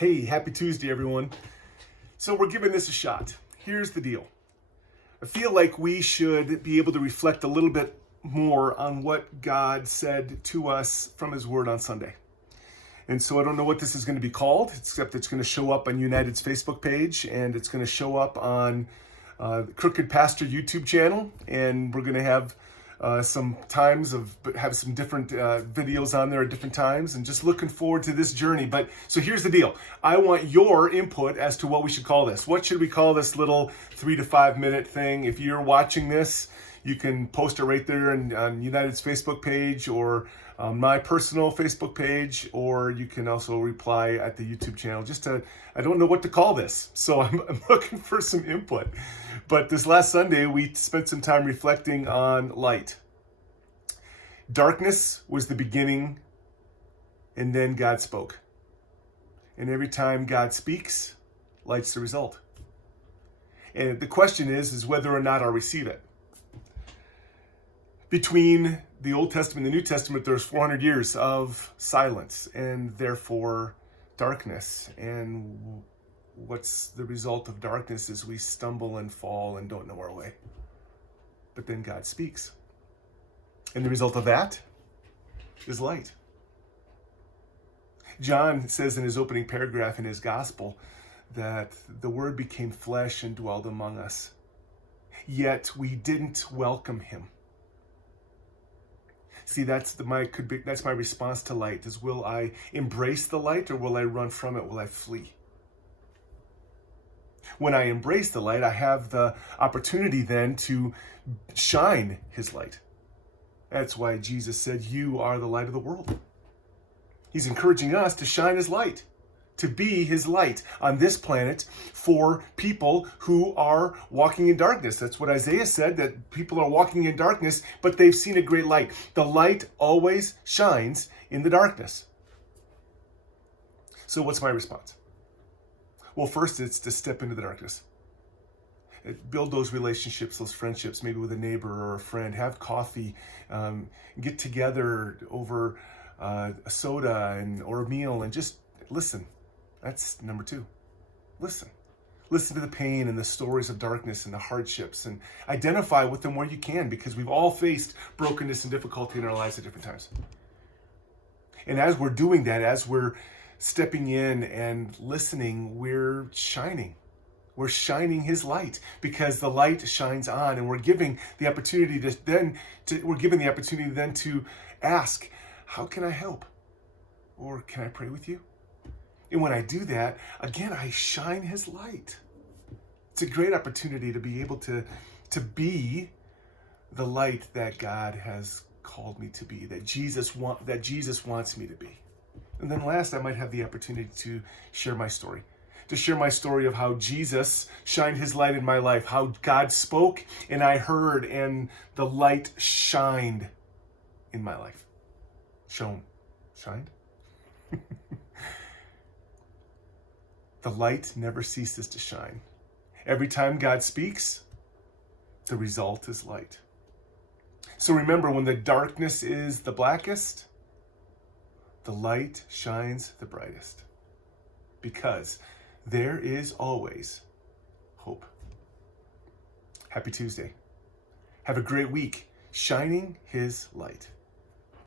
Hey, happy Tuesday, everyone. So we're giving this a shot. Here's the deal. I feel like we should be able to reflect a little bit more on what God said to us from His Word on Sunday. And so I don't know what this is going to be called, except it's going to show up on United's Facebook page, and it's going to show up on Crooked Pastor YouTube channel, and we're going to have some times have some different videos on there at different times, and just looking forward to this journey. But so here's the deal. I want your input as to what we should call this. What should we call this little 3 to 5 minute thing? If you're watching this, you can post it right there on United's Facebook page or my personal Facebook page, or you can also reply at the YouTube channel. I don't know what to call this, so I'm looking for some input. But this last Sunday, we spent some time reflecting on light. Darkness was the beginning, and then God spoke. And every time God speaks, light's the result. And the question is whether or not I'll receive it. Between the Old Testament and the New Testament, there's 400 years of silence and therefore darkness. And what's the result of darkness is we stumble and fall and don't know our way. But then God speaks. And the result of that is light. John says in his opening paragraph in his gospel that the Word became flesh and dwelled among us. Yet we didn't welcome Him. See, that's my response to light, is will I embrace the light or will I run from it? Will I flee? When I embrace the light, I have the opportunity then to shine His light. That's why Jesus said, "You are the light of the world." He's encouraging us to shine His light, to be His light on this planet for people who are walking in darkness. That's what Isaiah said, that people are walking in darkness, but they've seen a great light. The light always shines in the darkness. So what's my response? Well, first, it's to step into the darkness. Build those relationships, those friendships, maybe with a neighbor or a friend. Have coffee, get together over a soda or a meal, and just listen. That's number 2. Listen. Listen to the pain and the stories of darkness and the hardships, and identify with them where you can, because we've all faced brokenness and difficulty in our lives at different times. And as we're doing that, as we're stepping in and listening, we're shining. We're shining His light, because the light shines on, and we're given the opportunity then to ask, how can I help? Or can I pray with you? And when I do that, again, I shine His light. It's a great opportunity to be able to be the light that God has called me to be, that Jesus wants me to be. And then last, I might have the opportunity to share my story. To share my story of how Jesus shined His light in my life, how God spoke and I heard, and the light shined in my life. Shined? The light never ceases to shine. Every time God speaks, the result is light. So remember, when the darkness is the blackest, the light shines the brightest, because there is always hope. Happy Tuesday. Have a great week, shining His light.